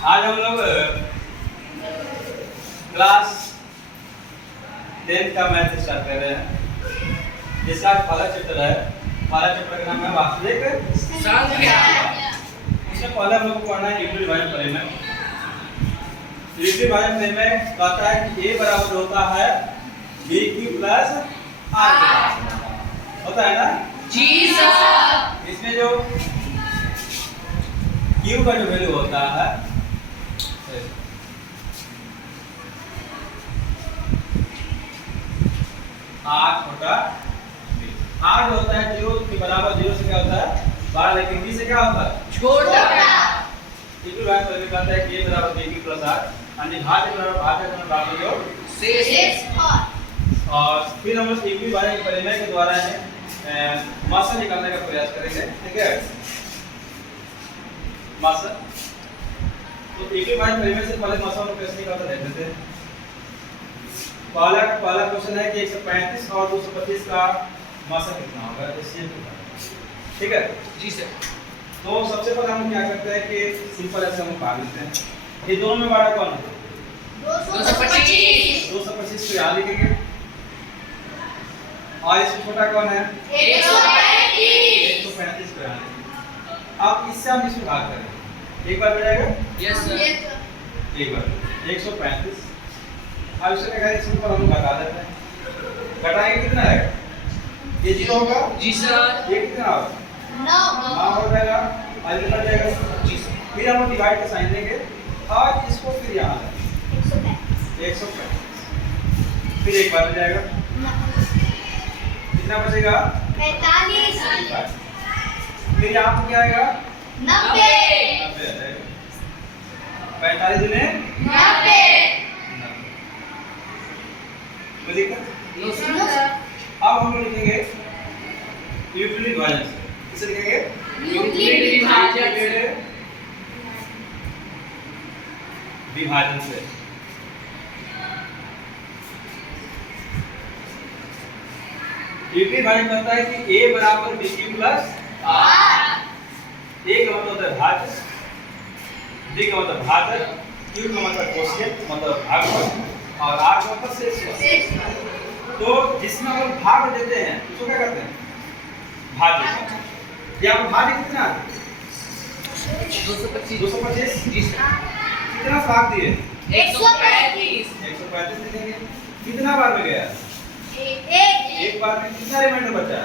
आज हम लोग क्लास 10 का मैथ स्टार्ट कर रहे हैं, जिसका पहला चैप्टर है। पहला चैप्टर का नाम है वास्तविक संख्या। इसमें पहले हम लोग को पढ़ना है यूनिट डिवाइजन प्रमेय। यूनिट डिवाइजन प्रमेय कहता है कि a बराबर होता है b की प्लस r होता है ना जी सर। इसमें जो q का जो वैल्यू होता है r छोटा r होता है 0 के बराबर। 0 से क्या होता है 12, लेकिन b से क्या होता है छोटा। इक्वल बात करके कहता है कि a बराबर b की प्लस r, यानी भाग के बराबर भाग के बराबर जो शेष। और फिर हम लोग इक्वल बात के प्रमेय के द्वारा है मात्रा निकालने का प्रयास करेंगे। ठीक है, मात्रा तो इक्वल बात प्रमेय से पहले मात्रा को कैसे निकालते हैं देखते हैं। पहला क्वेश्चन है कि 135 और 225 का मात्रा कितना होगा, इससे ठीक है जी सर। तो सबसे पहले हम क्या करते हैं कि सिंपल ऐसे हम भाग लेते हैं। ये दोनों में बड़ा कौन है 225। 225 को यहाँ लिखेंगे, और इससे छोटा कौन है 135 को यहाँ लिखेंगे। अब इससे हम इसमें भाग करेंगे, एक बार हो जाएगा यस सर। एक बार 135। अब इससे क्या करेंगे, सिंपल हम घटा देते हैं। घटाएंगे कितना आएगा, ये 0 होगा जी सर। ये कितना होगा 9 हो जाएगा, और कितना जाएगा जी सर। फिर हम डिवाइड का साइन देंगे और इसको फिर यहाँ लाएंगे 135। फिर एक बार हो जाएगा, कितना बचेगा 45। फिर यहाँ पर क्या आएगा 90। 45 दुने 90। No sir. अब हम लोग लिखेंगे यूक्लिड विभाजन से। किसे लिखेंगे यूक्लिड विभाजन से। विभाजन से यूक्लिड विभाजन कहता है कि a बराबर b की प्लस r। a का मतलब होता है भाज्य, b का मतलब भाजक, q का मतलब कोष्यक मतलब भागफल, और r का मतलब शेषफल। तो जिसमें हम लोग भाग देते हैं उसको क्या कहते हैं भाग देते हैं। यहाँ पर भाग कितना 225 जी सर। कितना भाग दिए 135 135 लिखेंगे। कितना बार में गया एक बार में, कितना रिमाइंडर बचा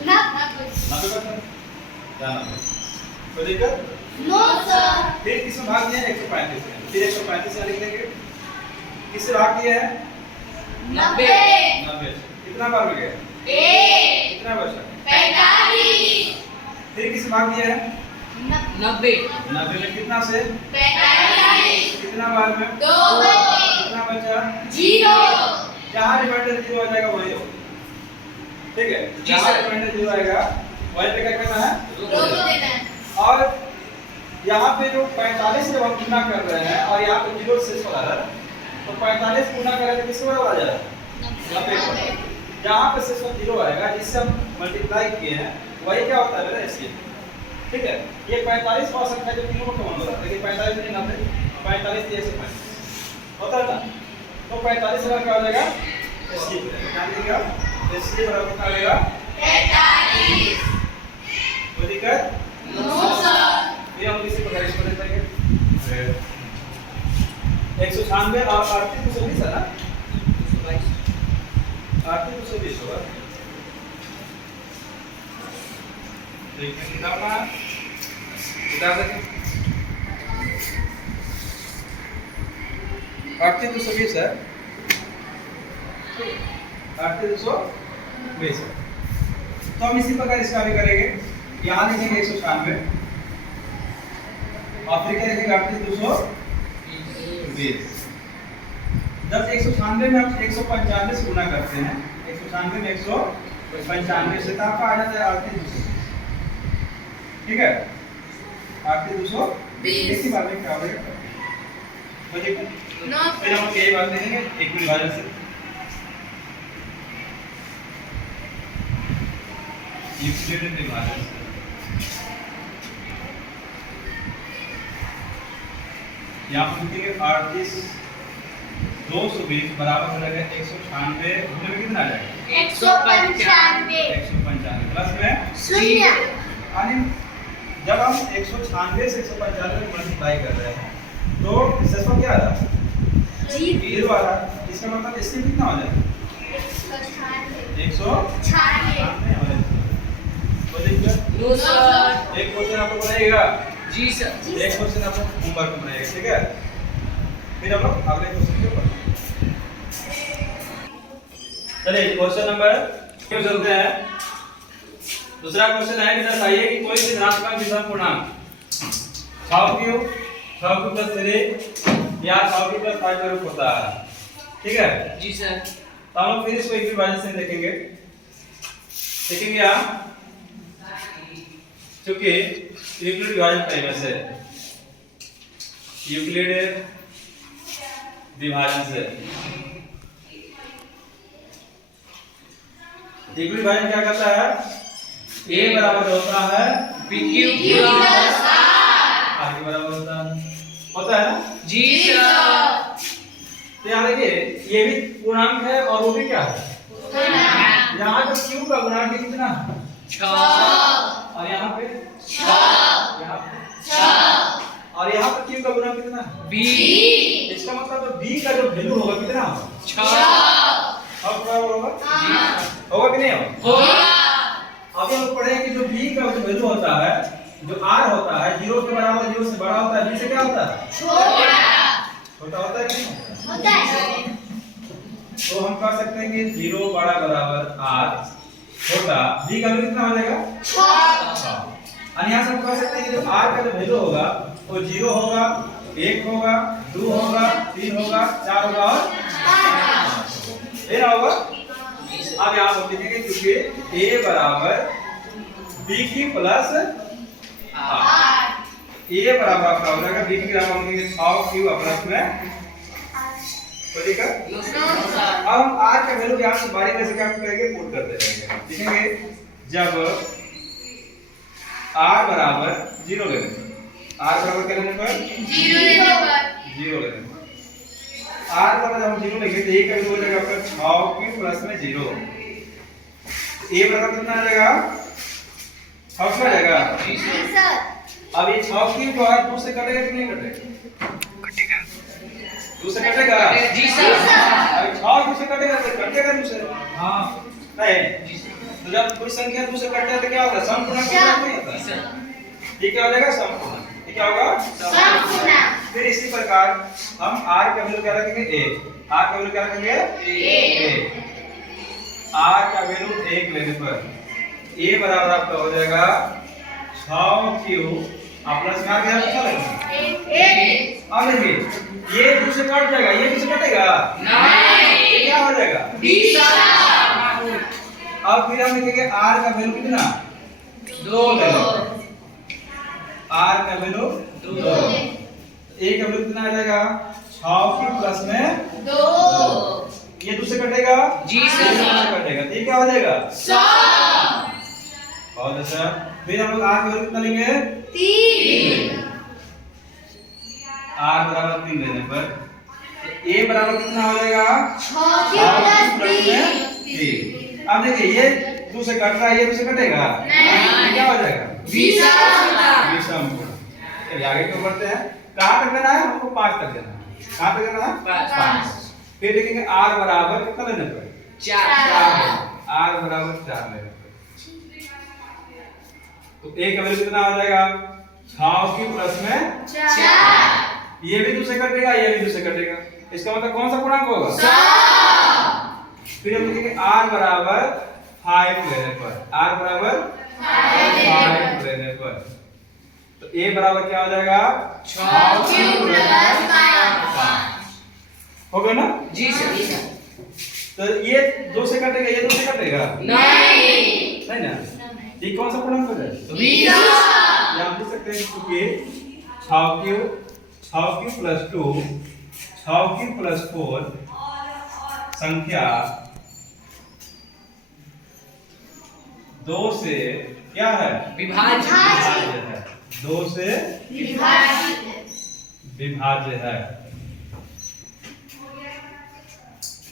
90%। कोई दिक्कत फिर किसमें भाग दिया 135 में, फिर 135 से लिख देंगे। किससे भाग दिया है 90। 90। कितना बार में गया कितना बचा 45। फिर किससे भाग दिया है 90 90 में, कितना से 45। कितना बार में 2। कितना बचा 0। जहाँ रिमाइंडर 0 आ जाएगा वही हो। ठीक है, जी जहाँ सर। रिमाइंडर 0 आएगा वही पे क्या करना है 2 देना है। और यहाँ पे जो 45 से हम गुना कर रहे हैं और यहाँ पे 0 शेष वाला है, तो 45 गुना करें तो किसके बराबर आ जाएगा 90। जहाँ पे शेष 0 आएगा जिससे हम मल्टीप्लाई किए हैं वही क्या होता है मेरा एसके। ठीक है, ये 45 का संख्या जो तीनों को कॉमन होता है, लेकिन 45 में 90 45 3 से 45 होता है ना, तो 45 का क्या हो जाएगा एसके। क्या लिखेगा एसके बराबर क्या आएगा 45। कोई दिक्कत नो सर। ये हम किसी प्रकार इसको देख लेंगे 196 और 38 है ना 38 होगा। देखिए किताब का किताब देखें 38 है 38 है। तो हम इसी प्रकार इसका भी करेंगे। यहाँ लिखेंगे 196 और फिर क्या लिखेंगे 38 जब 196 में हम 195 से गुना करते हैं 196 में 195 से तो आपका आ जाता है 38। ठीक है 38 इसी बात में क्या होगा फिर हम यही बात देखेंगे एक विभाजन से। यूक्लिड विभाजन से यहाँ पर लिखेंगे 38 220 बराबर हो जाएगा 196, में कितना आ जाएगा 195 195 प्लस में शून्य यानी जब हम 196 से 195 में मल्टीप्लाई कर रहे हैं तो शेषफल क्या आ रहा है 0 आ रहा है। इसका मतलब इससे कितना हो जाएगा 196 तो देखिए नो सर एक क्वेश्चन आपको बनाएगा, जी सर एक क्वेश्चन आपको होमवर्क में बनाएगा, ठीक है। फिर हम लोग अगले क्वेश्चन के ऊपर चलिए क्वेश्चन नंबर क्यों चलते हैं। दूसरा क्वेश्चन है कि दर्शाइए कि कोई भी धनात्मक विषम पूर्णांक 6 क्यूब 3 या 6 प्लस 5 का रूप होता है, ठीक है। जी सर तो हम लोग फिर इसको एक विभाजन से देखेंगे यहाँ क्योंकि यूक्लिड विभाजन पहले से यूक्लिड विभाजन से यूक्लिड विभाजन क्या कहता है a बराबर होता है PQ प्लस r के बराबर होता है ना। जी सर तो यहाँ देखिए ये भी पूर्णांक है और वो भी क्या है, यहाँ तो q का गुणांक कितना है 6 और यहाँ पे 6 और यहाँ पर q का गुणांक कितना है 20 इसका मतलब तो b का जो वैल्यू होगा कितना होगा 6 अब बराबर होगा होगा कि नहीं होगा। अब हम लोग पढ़े कि जो b का जो वैल्यू होता है जो r होता है 0 के बराबर 0 से बड़ा होता है b से क्या होता है छोटा होता है कि नहीं होता है तो हम कह सकते हैं कि 0 बड़ा बराबर r छोटा b का वैल्यू कितना हो जाएगा 6 और यहाँ से हम कह सकते हैं कि जो r का जो वैल्यू होगा वो 0 होगा 1 होगा 2 होगा 3 होगा 4 होगा और 5 ये ना होगा। अब यहाँ हम लिखेंगे क्योंकि a बराबर b की प्लस r a बराबर आपका हो जाएगा b की बराबर हम लिखेंगे 6 क्यूब प्लस में तो ठीक है। अब हम r का वैल्यू यहाँ से बारी में से क्या करेंगे पुट करते रहेंगे, लिखेंगे जब r बराबर 0 लेने पर r बराबर क्या लेने पर 0 लेने पर r बराबर जब हम 0 लेंगे तो a का वैल्यू हो जाएगा आपका 6 क्यूब प्लस में 0 a बराबर कितना आ जाएगा 6 आ जाएगा। अब ये 6 क्यूब को 2 से कटेगा कि नहीं कटेगा 2 से कटेगा जी सर अरे 6 2 से कटेगा तो कटेगा 2 से हाँ नहीं तो जब कोई संख्या 2 से कटता है तो क्या होगा समपूर्णांक नहीं होता है। ये क्या हो जाएगा समपूर्णांक, ये क्या होगा फिर इसी प्रकार हम r का वैल्यू क्या रखेंगे a r का वैल्यू क्या रखेंगे a r का वैल्यू 1 लेने पर a बराबर आपका हो जाएगा 6 क्यूब प्लस में आ गया क्या लगेगा अब देखिए ये 2 से कट जाएगा ये 2 से कटेगा नहीं क्या हो जाएगा 20 अब फिर हम लिखेंगे r का वैल्यू कितना 2 ले लो r का वैल्यू 2 a का वैल्यू कितना आ जाएगा 6 की प्लस में 2 ये 2 से कटेगा जी सर। ये 2 से कटेगा तो ये क्या हो जाएगा 100 बहुत अच्छा। फिर हम लोग r का वैल्यू कितना लेंगे 3 r बराबर 3 लेने पर तो a बराबर कितना हो जाएगा 6 3 अब देखिए ये 2 से कट रहा है ये 2 से कटेगा नहीं। क्या हो जाएगा 20 विषम गुण। चलिए आगे क्यों बढ़ते हैं कहाँ तक देना है हमको 5 तक देना है कहाँ तक देना है 5 फिर देखेंगे r बराबर कितना लेने पर 4 r बराबर 4 लेने पर तो a का वैल्यू कितना हो जाएगा 6 की प्लस में 4 ये भी 2 से कटेगा ये भी 2 से कटेगा इसका मतलब कौन सा पूर्णांक होगा फिर हम लिखेंगे r बराबर 5 लेने पर r बराबर 5 लेने पर तो a बराबर क्या हो जाएगा 6 क्यूब प्लस 5 हो गया ना जी सर तो ये 2 से कटेगा ये 2 से कटेगा नहीं ना ये कौन सा पूर्णांक हो जाएगा ये हम लिख सकते हैं क्योंकि 6 क्यूब प्लस 2 6 क्यूब प्लस 4 संख्या 2 से क्या है विभाज्य विभाज्य है 2 से विभाज्य है,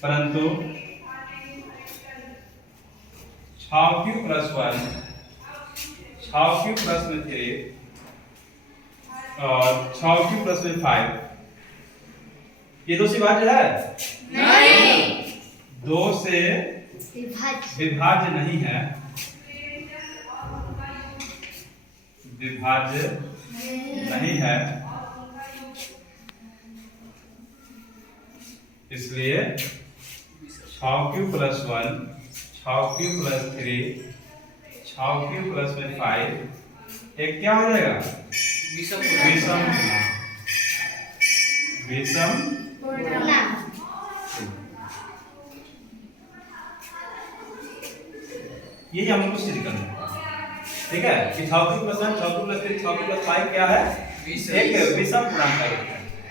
परंतु 6 प्लस 1 6 प्लस में 3 और 6 प्लस में 5 ये दो से विभाज्य है नहीं, 2 से विभाज्य नहीं है, विभाज्य नहीं है, इसलिए 6 प्लस 1 6 प्लस 3 6 प्लस में 5 एक क्या हो जाएगा विषम विषम विषम यही हम लोग को सिद्ध करना है, ठीक है कि 6 प्लस 1 6 प्लस 3 6 प्लस 5 क्या है एक विषम पूर्णांक है,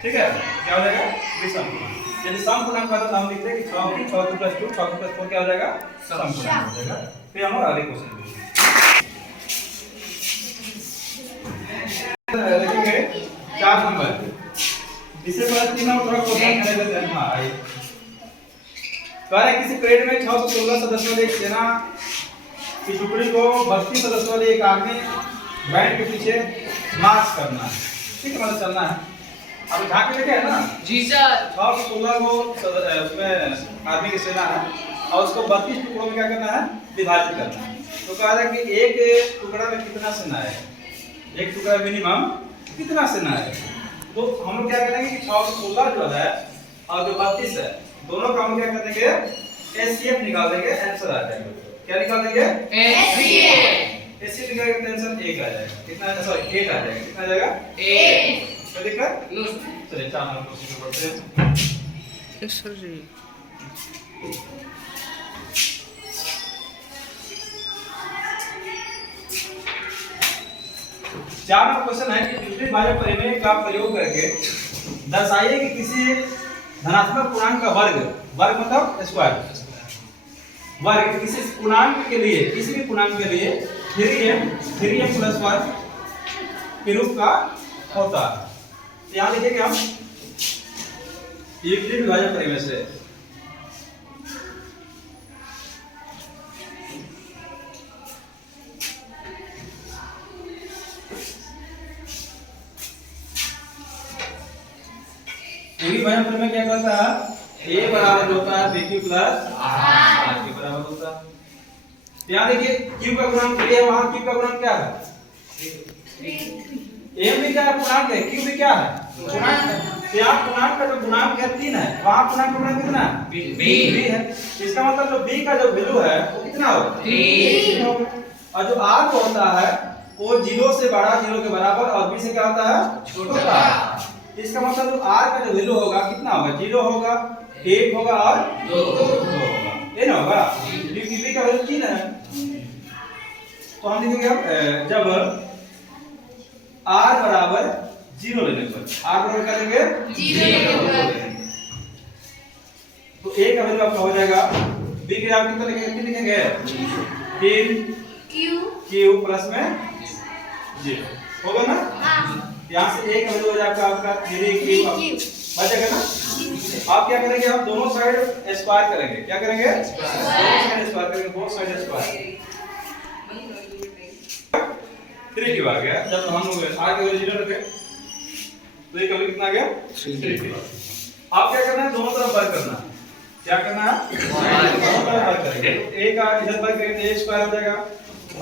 ठीक है क्या हो जाएगा विषम पूर्णांक। यदि सम पूर्णांक का तो हम लिखते हैं कि 6 प्लस 2 6 प्लस 4 क्या हो जाएगा सम पूर्णांक हो जाएगा। फिर हम अगले क्वेश्चन देखेंगे 4 नंबर, इससे पहले 3 नंबर थोड़ा क्वेश्चन कर लेते हैं। हां आइए, कह रहे किसी परेड में 616 सदस्यों वाली एक सेना की टुकड़ी को 32 सदस्यों वाली एक आर्मी बैंड के पीछे मार्च करना है, ठीक है मतलब चलना है। अब ढाक के देखे है ना जी सर 616 को उसमें आर्मी की सेना है और उसको 32 टुकड़ों में क्या करना है विभाजित करना है। तो कह रहा है कि एक टुकड़ा में कितना सेना है, एक टुकड़ा मिनिमम कितना सेना है। तो हम लोग क्या करेंगे कि 616 जो है और जो 32 है दोनों का हम क्या कर देंगे एचसीएफ निकाल देंगे, आंसर आ जाएगा। क्या निकाल देंगे एचसीएफ निकालेंगे तो आंसर 1 आ जाएगा। कितना सॉरी 8 आ जाएगा। कितना आ जाएगा 8। तो देखा चलिए 4 नंबर क्वेश्चन पढ़ते हैं। सर जी 4 नंबर क्वेश्चन है कि विपरीत भाजक प्रमेय का प्रयोग करके दर्शाइए कि किसी धनात्मक पूर्णांक का वर्ग मतलब स्क्वायर वर्ग किसी पूर्णांक के लिए किसी भी पूर्णांक के लिए 3m प्लस 1 के रूप का होता है। यहाँ लिखेंगे हम विपरीत भाजक प्रमेय से भाजक प्रमेय क्या करता है a बराबर होता है bq प्लस r के बराबर होता है। यहाँ देखिए q का गुणांक 3 है, वहां q का गुणांक क्या है m भी क्या है पूर्णांक है, q भी क्या है पूर्णांक है। तो यहाँ पूर्णांक का जो गुणांक है 3 है, वहां पूर्णांक का गुणांक कितना b है। इसका मतलब जो b का जो वैल्यू है वो कितना होगा 3 होगा। और जो r को होता है वो 0 से बड़ा 0 के बराबर और b से क्या होता है छोटा। इसका मतलब जो r का जो वैल्यू होगा कितना होगा 0 होगा 1 होगा और 2 होगा, ये ना होगा क्योंकि b का वैल्यू 3 है। तो हम लिखेंगे अब जब r बराबर 0 लेने पर r बराबर क्या लेंगे 0 तो a का वैल्यू आपका हो जाएगा b के आप कितना लिखेंगे 3q प्लस में 0 होगा ना। यहाँ से a का वैल्यू हो जाएगा आपका 3q बचेगा ना। आप क्या करेंगे आप दोनों साइड स्क्वायर करेंगे, क्या करेंगे दोनों साइड स्क्वायर करेंगे, बोथ साइड स्क्वायर 3q आ गया। जब हम लोग r के वैल्यू 0 रखे तो ये का वैल्यू कितना आ गया 3q। आप क्या करना है दोनों तरफ वर्ग करना है, क्या करना है दोनों तरफ वर्ग करेंगे। तो a का इधर वर्ग करेंगे तो a स्क्वायर हो जाएगा,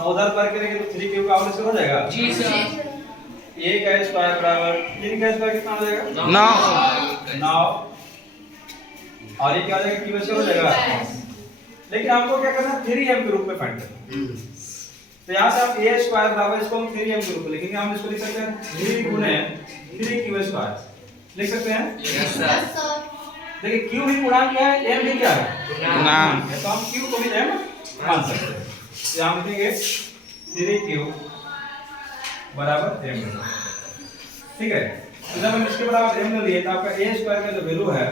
उधर वर्ग करेंगे तो 3q का आउटवर्ड हो जाएगा जी सर। a का स्क्वायर बराबर 3 का स्क्वायर कितना हो जाएगा 9 और ये क्या हो जाएगा q स्क्वायर हो जाएगा। लेकिन आपको क्या करना है 3m के रूप में फाइंड करना। तो यहाँ से आप a स्क्वायर बराबर इसको हम 3m के रूप में लिखेंगे। हम इसको लिख सकते हैं 3 गुने 3q स्क्वायर लिख सकते हैं। Yes sir. देखिए q भी पूर्णांक है, m भी क्या है पूर्णांक है, तो हम q को भी m मान सकते हैं। यहाँ लिखेंगे 3q बराबर m, ठीक है। तो जब हम इसके बराबर m ले लिए तो आपका a स्क्वायर का जो वैल्यू है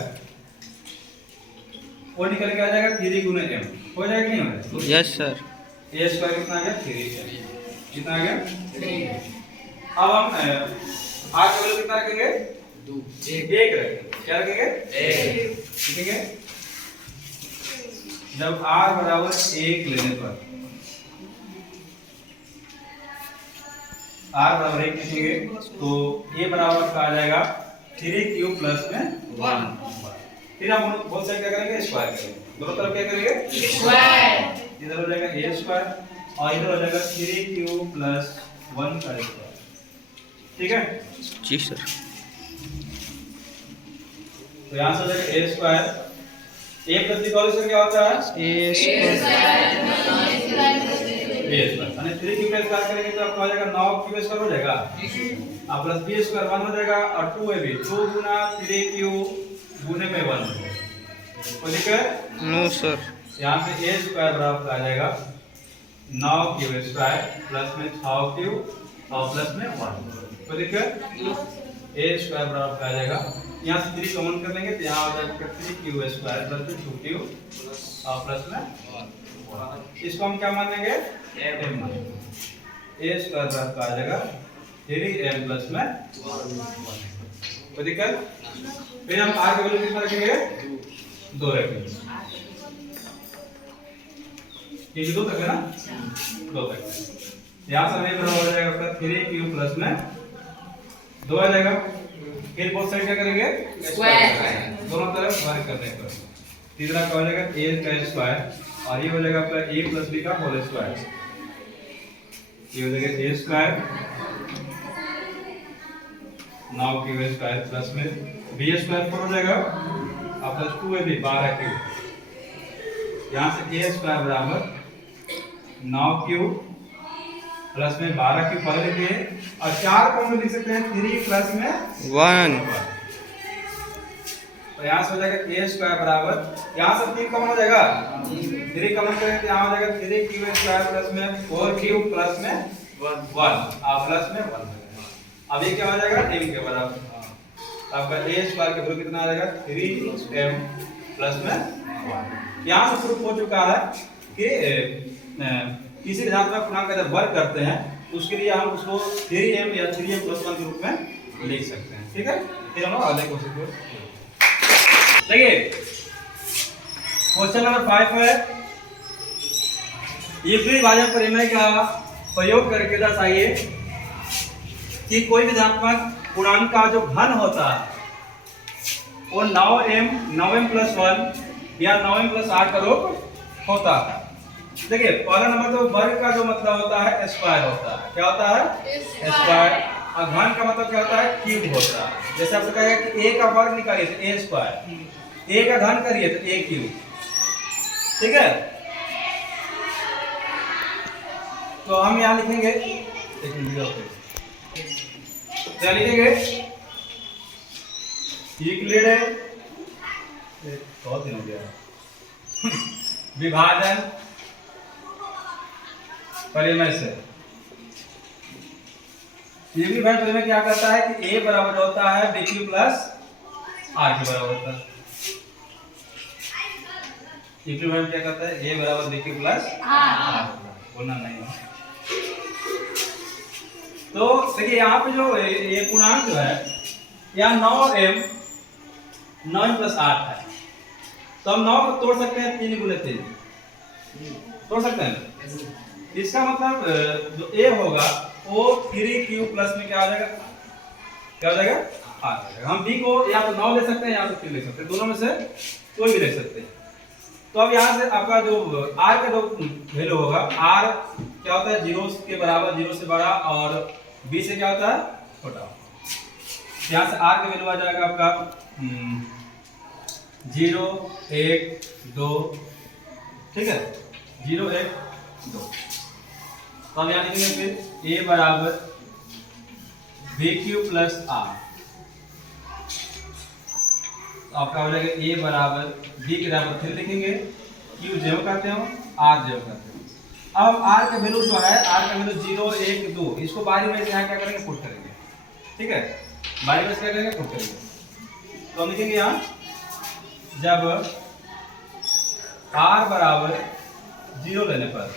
वो निकल के आ जाएगा 3 गुने m हो जाएगा कि नहीं हो जाएगा यस सर। a स्क्वायर कितना आ गया 3m कितना आ गया 3। अब हम r का वैल्यू कितना रखेंगे एक रखेंगे। क्या रखेंगे? ठीक है। जब r बराबर 1 लेने पर r बराबर 1 लिखेंगे तो a बराबर आपका आ जाएगा 3q प्लस में 1। फिर हम बोल सकते क्या करेंगे? स्क्वायर करेंगे। दोनों तरफ क्या करेंगे? स्क्वायर। इधर हो जाएगा a स्क्वायर और इधर हो जाएगा 3q प्लस 1 का स्क्वायर। ठीक है जी सर। तो यहाँ से हो जाएगा a square. a plus b का होल स्क्वायर क्या होता है? ए स्क्वायर और 3q का स्क्वायर करेंगे तो आपका हो जाएगा 9q स्क्वायर हो जाएगा और प्लस b स्क्वायर 1 हो जाएगा और 2ab 2 गुना 3q गुने में 1 हो जाएगा। कोई दिक्कत? No sir. यहाँ पे a स्क्वायर बराबर आ जाएगा 9q स्क्वायर प्लस में 6q और प्लस में 1। कोई दिक्कत? a स्क्वायर बराबर आ जाएगा, यहाँ से 3 कॉमन कर लेंगे तो यहाँ हो जाएगा 3q स्क्वायर प्लस में 2q और प्लस में 1। इसको हम क्या मान लेंगे? m। a स्क्वायर बराबर आ जाएगा 3m प्लस में 1। कोई दिक्कत? फिर हम r की वैल्यू कितना रखेंगे? 2 रखेंगे। ये 2 तक है ना? 2 तक। यहाँ से हमें बराबर हो जाएगा आपका 3q प्लस में 2 आ जाएगा। फिर बोथ साइड क्या करेंगे? स्क्वायर। दोनों तरफ वर्ग करने पर तीसरा क्या हो जाएगा? a का स्क्वायर और ये हो जाएगा आपका a प्लस b का होल स्क्वायर। ये हो जाएगा a square 9q square plus में b स्क्वायर 4 हो जाएगा और प्लस 2ab 12q। यहाँ से a स्क्वायर बराबर 9q प्लस में 12q पहले लिखिए और 4 को हम लिख सकते हैं 3 प्लस में 1। तो यहाँ से हो जाएगा a स्क्वायर बराबर, यहाँ से 3 कॉमन हो जाएगा, 3 कॉमन करेंगे तो यहाँ हो जाएगा 3q स्क्वायर प्लस में 4q प्लस में 1 और प्लस में 1। अब ये क्या हो जाएगा? m के बराबर। आपका a स्क्वायर का वैल्यू कितना आ जाएगा? 3m प्लस में 1। यहाँ से प्रूफ हो चुका है कि किसी ऋणात्मक पूर्णांक का जब वर्ग करते हैं तो उसके लिए हम उसको 3m या 3m प्लस 1 के रूप में लिख सकते हैं। ठीक है, फिर हम लोग अगले क्वेश्चन को देखिए। क्वेश्चन नंबर 5 है, युक्ति विभाजन प्रमेय का प्रयोग करके दर्शाइए कि कोई भी धनात्मक पूर्णांक का जो घन होता है वो 9m प्लस 1 या 9m प्लस 8 का रूप होता है। देखिए पहला नंबर तो वर्ग का जो मतलब होता है स्क्वायर होता है। क्या होता है? स्क्वायर। और घन का मतलब क्या होता है? क्यूब होता है। जैसे आपसे कहेगा कि a का वर्ग निकालिए तो a स्क्वायर, a का घन करिए तो a क्यूब। ठीक है, तो हम यहाँ लिखेंगे क्या लिखेंगे? यूक्लिड बहुत दिन हो गया विभाजन प्रमेय से। विभाजन प्रमेय क्या कहता है कि a बराबर होता है bq प्लस r के बराबर होता है। विभाजन क्या कहता है? a बराबर bq प्लस r। बोलना नहीं है। तो देखिए यहाँ पे जो ये पूर्णांक जो है यहाँ 9m प्लस 8 है, तो हम 9 को तोड़ सकते हैं 3 गुने 3 तोड़ सकते हैं। इसका मतलब जो a होगा वो 3q प्लस में क्या हो जाएगा? क्या हो जाएगा? आ जाएगा। हम b को या तो 9 ले सकते हैं या तो 3 ले सकते हैं, दोनों में से कोई भी ले सकते हैं। तो अब यहाँ से आपका जो r का जो वैल्यू होगा, r क्या होता है? 0 के बराबर, 0 से बड़ा और b से क्या होता है? छोटा। यहाँ से r का वैल्यू आ जाएगा आपका 0 1 2। ठीक है, 0 1 2। तो हम यहाँ लिखेंगे फिर a बराबर bq प्लस r। आपका हो जाएगा a बराबर b के बराबर फिर लिखेंगे, q जेव करते हो, r जेव करते हो। अब r का वैल्यू जो है, r का वैल्यू 0 1 2, इसको बारी में यहाँ क्या करेंगे? पुट करेंगे। ठीक है, बारी में क्या करेंगे? पुट करेंगे। तो हम लिखेंगे यहाँ जब r बराबर 0 लेने पर,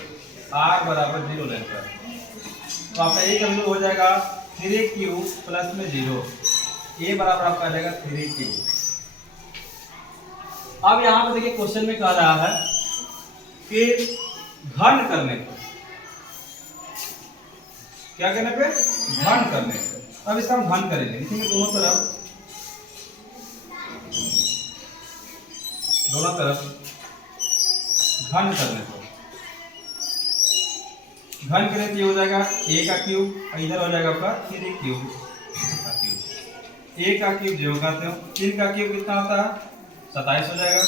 r बराबर 0 लेने पर तो आपका a का वैल्यू हो जाएगा 3q प्लस में 0 ए बराबर आपका आ जाएगा 3q। अब यहाँ पे देखिए क्वेश्चन में कह रहा है कि घन करने पर, क्या करने पे, घन करने पर। अब इसका हम घन करेंगे, लिखेंगे दोनों तरफ घन करने पर। घन करें तो ये हो जाएगा a का क्यूब, इधर हो जाएगा आपका 3 क्यूब का क्यूब। a का क्यूब जो कहते हो, 3 का क्यूब कितना होता है 27 हो जाएगा,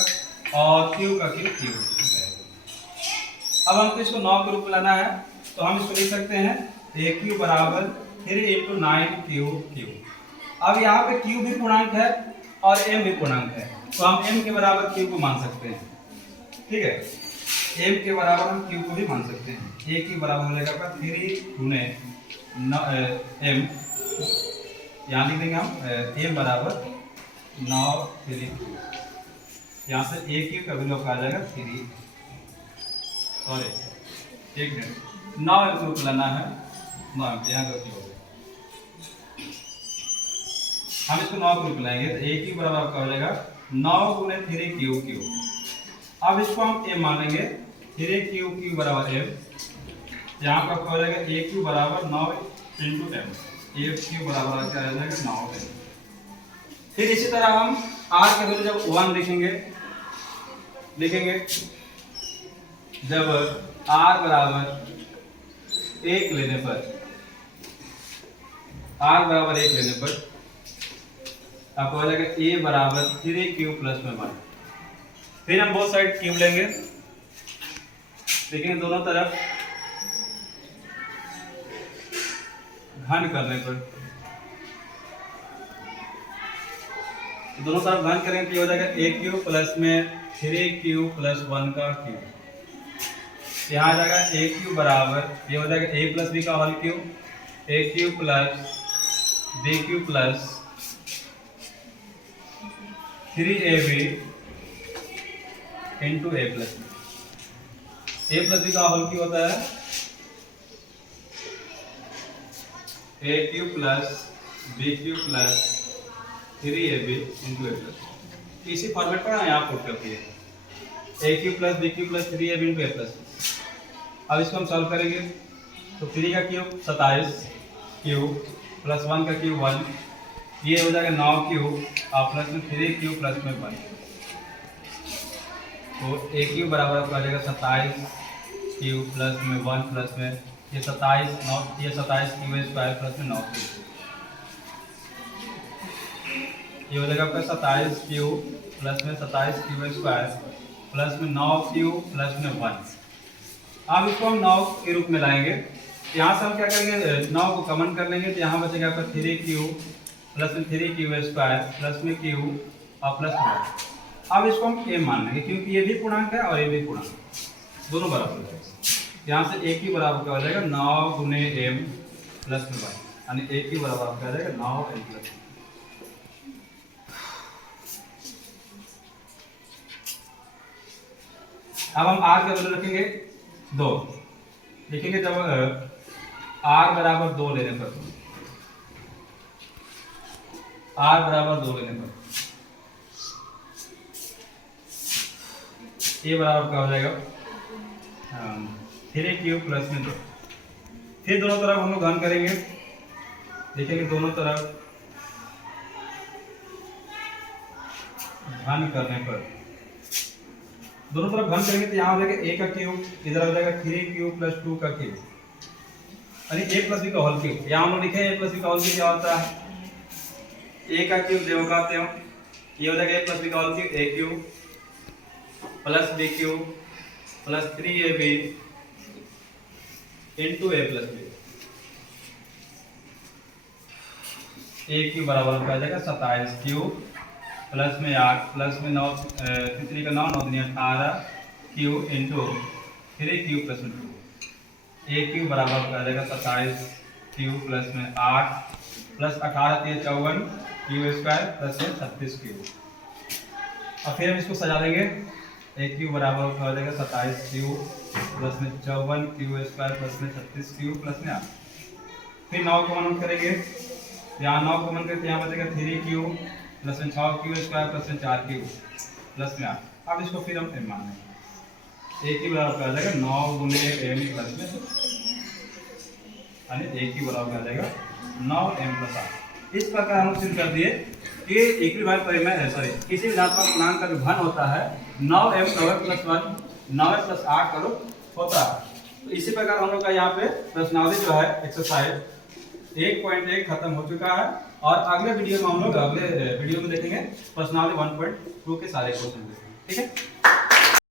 और क्यूब का क्यूब क्यूब हो जाएगा। अब हमको इसको 9 के रूप में लाना है, तो हम इसको लिख सकते हैं a क्यूब बराबर 3 × 9 क्यूब। अब यहाँ पे क्यूब भी पूर्णांक है और m भी पूर्णांक है, तो हम m के बराबर क्यूब को मान सकते हैं। ठीक है, m के बराबर हम क्यूब को भी मान सकते हैं। a की बराबर हो जाएगा आपका 3 × m, यहाँ लिख देंगे हम m बराबर 9 3 क्यूब। यहाँ से a क्यूब का वैल्यू आ जाएगा 3, सॉरी 1 मिनट, 9 m रूप लाना है, 9 यहाँ गलती हो गई, हम इसको 9 के रूप लाएंगे तो a क्यूब बराबर आपका हो जाएगा 9 × 3 क्यूब। अब इसको हम m मान लेंगे, 3 क्यूब बराबर m, यहाँ पर आपका हो जाएगा a क्यूब बराबर 9 × m, a क्यूब बराबर क्या आ जाएगा 9m। फिर इसी तरह हम r के वैल्यू जब 1 लिखेंगे जब r बराबर 1 लेने पर, r बराबर 1 लेने पर आपको हो जाएगा a बराबर 3 क्यूब प्लस में 1। फिर हम बोथ साइड क्यूब लेंगे, लेकिन दोनों तरफ घन करने पर, दोनों तरफ घन करेंगे तो ये हो जाएगा a क्यूब प्लस में 3 क्यूब प्लस 1 का क्यूब। यहाँ आ जाएगा a क्यूब बराबर, ये हो जाएगा a प्लस b का whole cube, a cube plus b cube plus 3ab into a plus b का होल क्यूब होता है a cube plus b cube plus 3ab into a plus. इसी फॉर्मेट पर यहाँ पुट करती है a cube plus b cube plus 3ab into a plus. अब इसको हम सॉल्व करेंगे तो 3 का क्यूब 27 क्यूब प्लस 1 का क्यूब 1, ये हो जाएगा 9 क्यूब और प्लस में 3 क्यूब प्लस में 1, तो a क्यूब बराबर आपका आ जाएगा 27 क्यूब प्लस में 1 प्लस में ये 27 क्यूब स्क्वायर प्लस में 9 क्यूब, ये हो जाएगा आपका 27 क्यूब प्लस में 27 क्यूब स्क्वायर प्लस में 9 क्यूब प्लस में 1। अब इसको हम 9 के रूप में लाएंगे, यहाँ से हम क्या करेंगे 9 को कॉमन कर लेंगे, तो यहाँ बचेगा आपका 3 क्यूब प्लस में 3 क्यूब स्क्वायर प्लस में क्यूब और प्लस में। अब इसको हम m मान लेंगे क्योंकि ये भी पूर्णांक है और ये भी पूर्णांक, दोनों बराबर है। यहाँ से a की बराबर क्या हो जाएगा 9 × m प्लस में 1, यानी a की बराबर क्या हो जाएगा 9m प्लस। अब हम r का वैल्यू रखेंगे 2, लिखेंगे जब r बराबर 2 लेने पर, r बराबर 2 लेने पर a बराबर क्या हो जाएगा 3 क्यूब प्लस में 2। फिर दोनों तरफ हम लोग घन करेंगे, देखेंगे दोनों तरफ घन करने पर, दोनों तरफ घन करेंगे तो यहाँ हो जाएगा a का क्यूब, इधर हो जाएगा 3 क्यूब प्लस 2 का क्यूब, यानी a प्लस b का होल क्यूब। यहाँ हम लोग लिखे a प्लस b का होल क्यूब क्या होता है a का क्यूब जो कहते हो, ये हो जाएगा a प्लस b का whole cube, a cube plus b cube plus 3ab into a plus b, a cube बराबर आ जाएगा 27 क्यूब प्लस में 8 प्लस में 9 3 का 9 9 दूनी 18 क्यूब इंटू 3 क्यूब प्लस में 2, a क्यूब बराबर आ जाएगा 27 क्यूब प्लस में 8 प्लस 18 3 54 क्यूब स्क्वायर प्लस में 36 क्यूब। अब फिर हम इसको सजा देंगे, a क्यूब बराबर हो जाएगा 27 क्यूब प्लस में 54 क्यूब स्क्वायर प्लस में 36 क्यूब प्लस में 8। फिर 9 को मनन करेंगे यहाँ 9 कॉमन करते यहाँ बचेगा 3q प्लस में 6q स्क्वायर प्लस में 4q प्लस में 8। अब इसको फिर हम m मान लेंगे। a की बराबर आ जाएगा 9 गुने m प्लस में यानी a की बराबर आ जाएगा 9m प्लस 8। इस प्रकार हम सिद्ध कर दिए कि इक्विवेलेंट परिमेय है, सॉरी किसी भी धनात्मक पूर्णांक का जो घन होता है 9m crore plus 1 9m plus 8 crore होता है। तो इसी प्रकार हम लोग का यहाँ पे प्रश्नावली जो है एक्सरसाइज 1.1 खत्म हो चुका है और अगले वीडियो में हम लोग अगले वीडियो में देखेंगे प्रश्नावली 1.2 के सारे क्वेश्चन देखेंगे। ठीक है।